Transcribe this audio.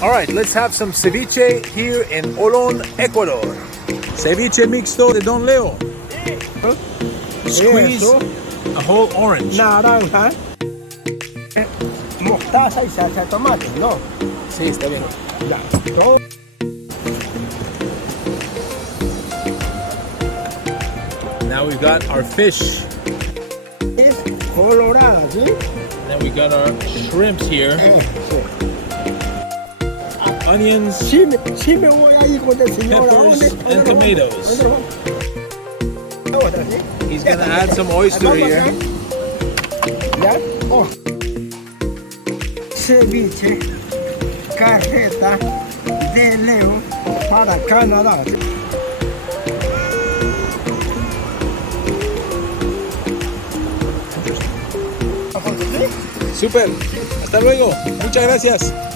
All right, let's have some ceviche here in Olón, Ecuador. Ceviche mixto de Don Leo. Squeeze a whole orange. Naranja, mostaza y salsa de tomate, ¿no? Sí, está bien. Ya, todo. Now we've got our fish. Es colorada, ¿sí? Then we got our shrimps here. Sí. Onions, Sí me voy a ir con el señor. peppers, and tomatoes. He's gonna add some oyster here. ¿Ya? Oh. Ceviche, carreta de Leo para Canadá. Super. Hasta luego. Muchas gracias.